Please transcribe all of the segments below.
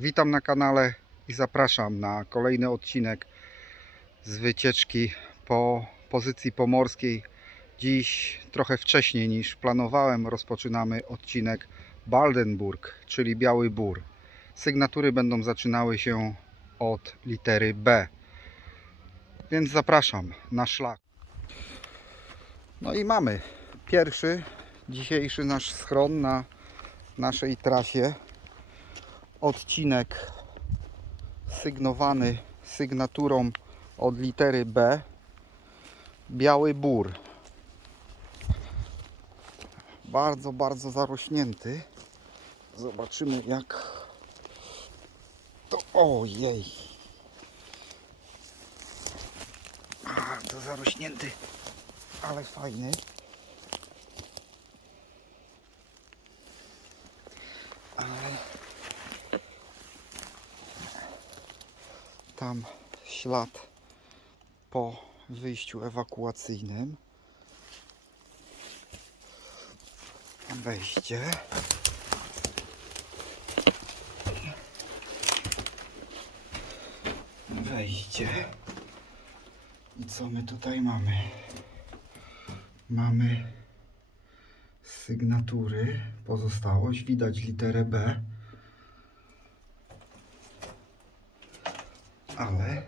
Witam na kanale i zapraszam na kolejny odcinek z wycieczki po pozycji pomorskiej. Dziś trochę wcześniej niż planowałem rozpoczynamy odcinek Baldenburg, czyli Biały Bór. Sygnatury będą zaczynały się od litery B. Więc zapraszam na szlak. No i mamy pierwszy dzisiejszy nasz schron na naszej trasie. Odcinek sygnowany sygnaturą od litery B. Biały Bór. Bardzo, bardzo zarośnięty. Zobaczymy jak to. Ojej. To zarośnięty, ale fajny. Tam ślad po wyjściu ewakuacyjnym. Wejście. Wejście. I co my tutaj mamy? Mamy sygnatury, pozostałość, widać literę B. Ale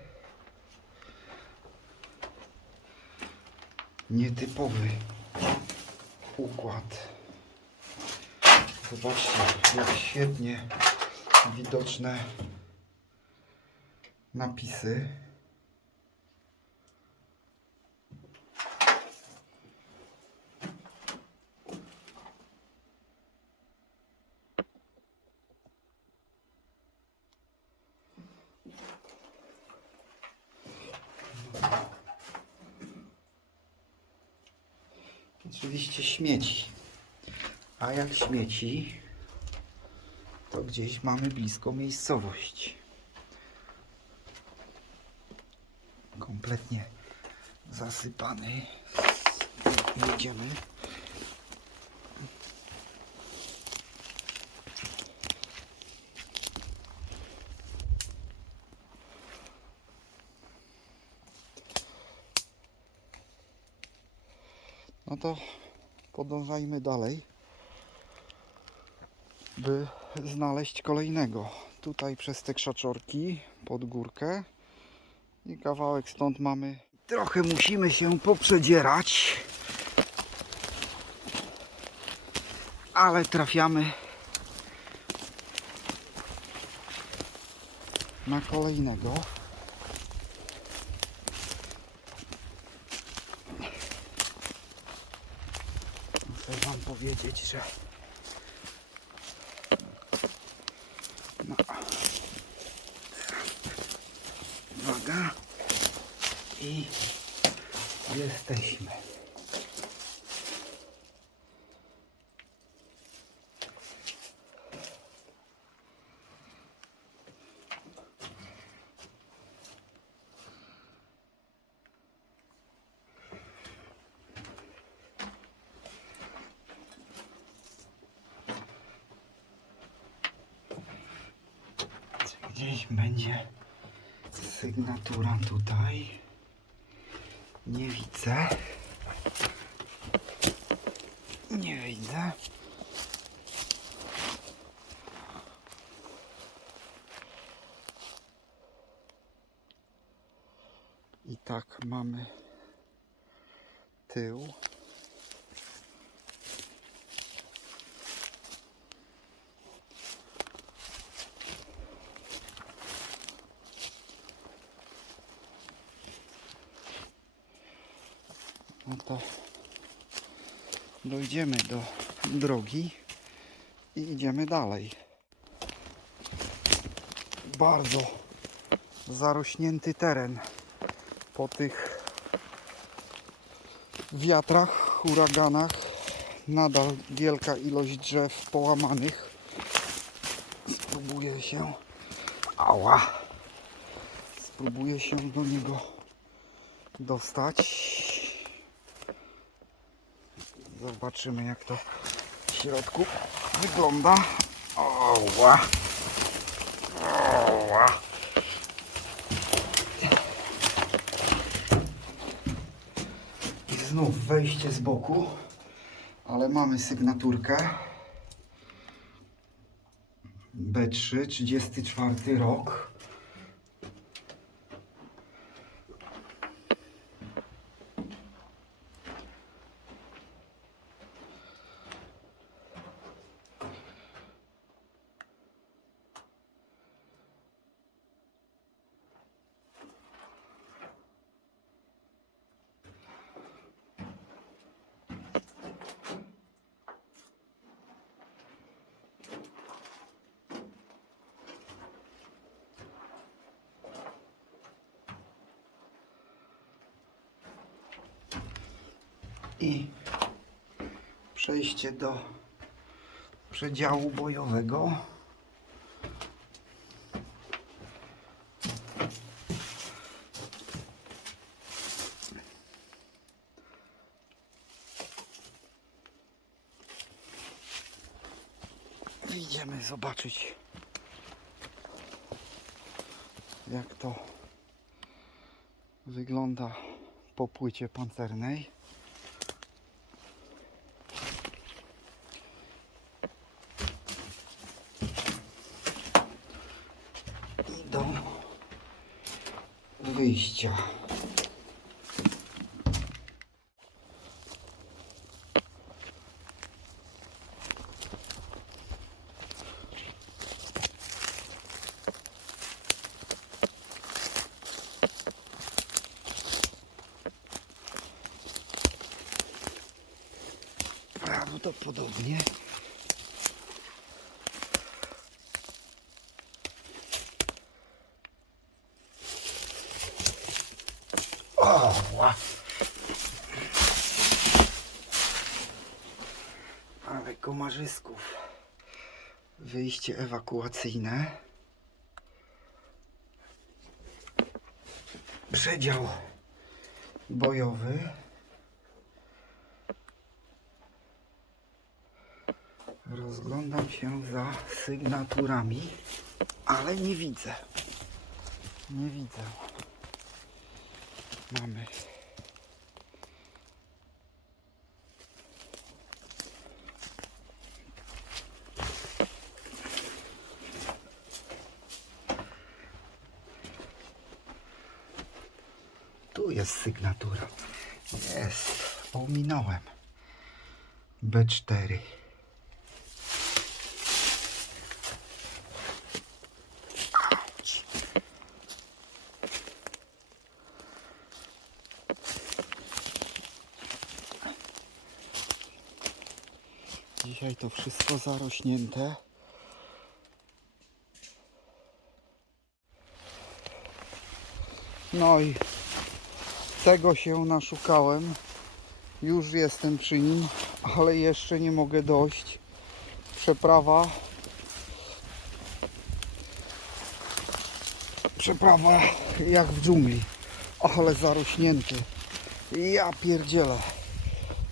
nietypowy układ. Zobaczcie, jak świetnie widoczne napisy. Oczywiście śmieci. A jak śmieci, to gdzieś mamy blisko miejscowość. Kompletnie zasypany. Jedziemy. No to podążajmy dalej, by znaleźć kolejnego. Tutaj przez te krzaczorki pod górkę i kawałek stąd mamy. Trochę musimy się poprzedzierać, ale trafiamy na kolejnego. Powiedzieć, że no. Uwaga i jesteśmy. Gdzieś będzie sygnatura tutaj. Nie widzę. Nie widzę. I tak mamy tył. No to dojdziemy do drogi i idziemy dalej. Bardzo zarośnięty teren po tych wiatrach, huraganach. Nadal wielka ilość drzew połamanych. Spróbuję się. Ała! Spróbuję się do niego dostać. Zobaczymy jak to w środku wygląda. Oła. Ała. I znów wejście z boku, ale mamy sygnaturkę. B3, 34 rok. I przejście do przedziału bojowego. Idziemy zobaczyć, jak to wygląda po płycie pancernej. I do wyjścia. Prawdopodobnie Ale komarzysków. Wyjście ewakuacyjne. Przedział bojowy. Rozglądam się za sygnaturami, ale nie widzę. Nie widzę. Mamy. Tu jest sygnatura. Jest. Ominąłem. B4. Auć. Dzisiaj to wszystko zarośnięte. No i tego się naszukałem. Już jestem przy nim, ale jeszcze nie mogę dojść. Przeprawa. Przeprawa jak w dżungli, ale zarośnięty. Ja pierdzielę.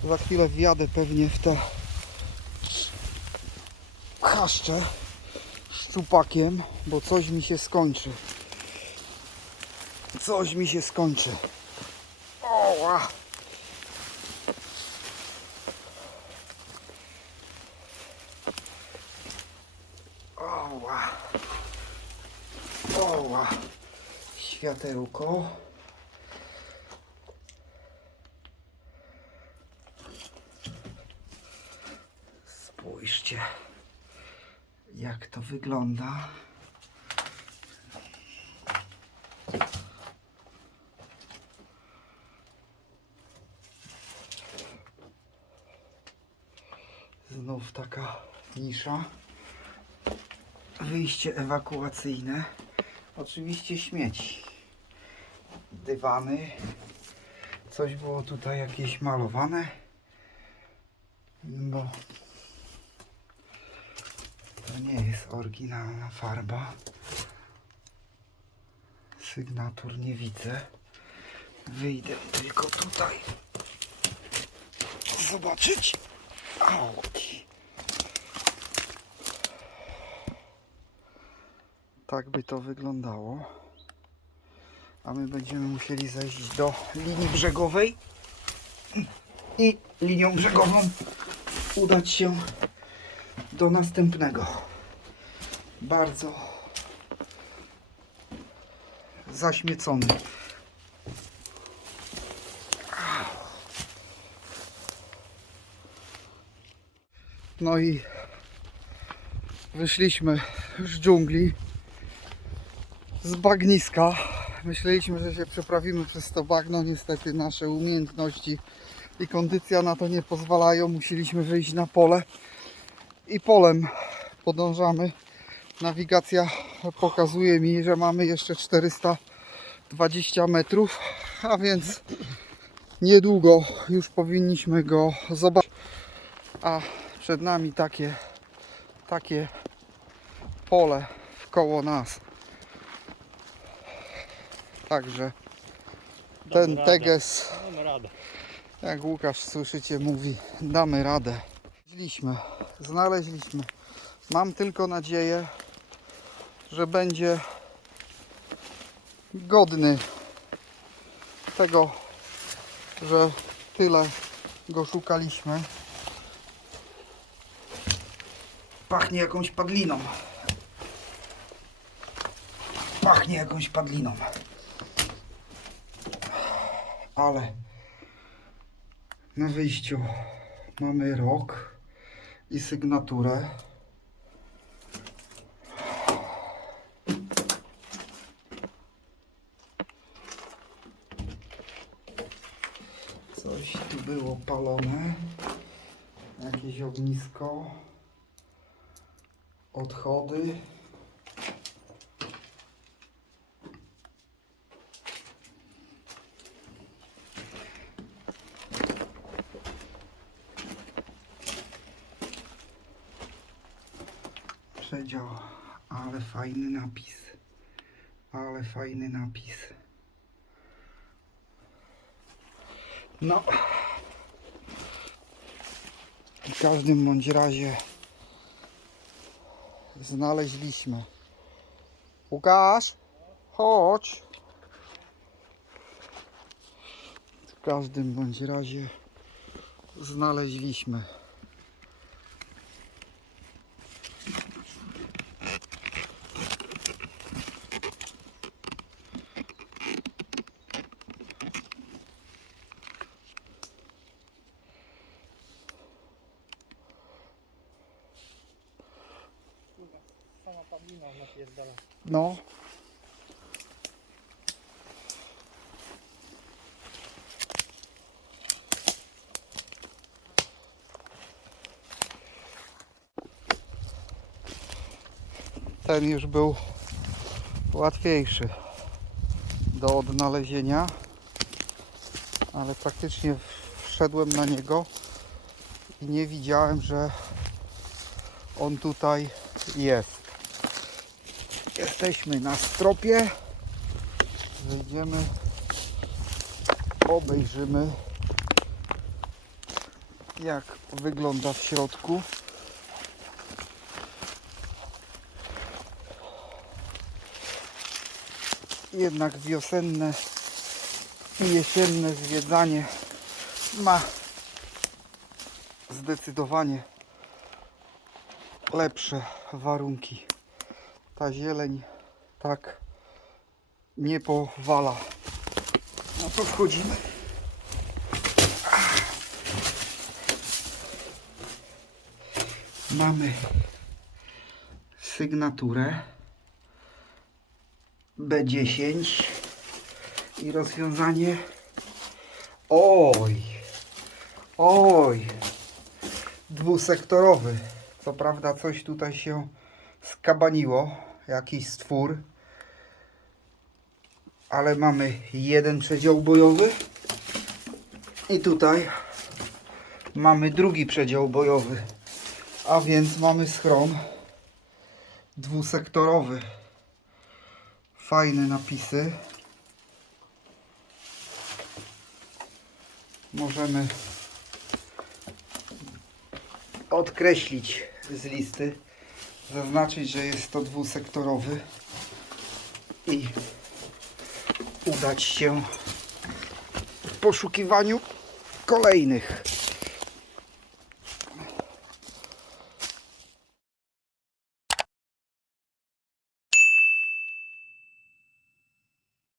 Za chwilę wjadę pewnie w te chaszcze szczupakiem, bo coś mi się skończy. Coś mi się skończy. Oła! Oła! Oła! Światełko. Spójrzcie, jak to wygląda. Znów taka nisza. Wyjście ewakuacyjne. Oczywiście śmieci. Dywany. Coś było tutaj jakieś malowane. Bo to nie jest oryginalna farba. Sygnatur nie widzę. Wyjdę tylko tutaj. Zobaczyć. Tak by to wyglądało. A my będziemy musieli zejść do linii brzegowej i linią brzegową udać się do następnego. Bardzo zaśmiecony. No i wyszliśmy z dżungli, z bagniska. Myśleliśmy, że się przeprawimy przez to bagno. Niestety nasze umiejętności i kondycja na to nie pozwalają. Musieliśmy wyjść na pole i polem podążamy. Nawigacja pokazuje mi, że mamy jeszcze 420 metrów, a więc niedługo już powinniśmy go zobaczyć. A przed nami takie, takie pole koło nas. Także ten teges radę. jak Łukasz słyszycie mówi, damy radę. Znaleźliśmy, znaleźliśmy. Mam tylko nadzieję, że będzie godny tego, że tyle go szukaliśmy. Pachnie jakąś padliną. Pachnie jakąś padliną. Ale na wyjściu mamy rok i sygnaturę. Coś tu było palone. Jakieś ognisko. Odchody. Przedział, ale fajny napis. Ale fajny napis. No. W każdym bądź razie znaleźliśmy. Łukasz, chodź. W każdym bądź razie znaleźliśmy. No. Ten już był łatwiejszy do odnalezienia, ale praktycznie wszedłem na niego i nie widziałem, że on tutaj jest. Jesteśmy na stropie. Wejdziemy, obejrzymy jak wygląda w środku. Jednak wiosenne i jesienne zwiedzanie ma zdecydowanie lepsze warunki zieleń tak nie powala. No to wchodzimy. Mamy sygnaturę B10 i rozwiązanie oj oj dwusektorowy co prawda coś tutaj się skabaniło jakiś stwór. Ale mamy jeden przedział bojowy i tutaj mamy drugi przedział bojowy a więc mamy schron dwusektorowy. Fajne napisy. Możemy odkreślić z listy zaznaczyć, że jest to dwusektorowy i udać się w poszukiwaniu kolejnych.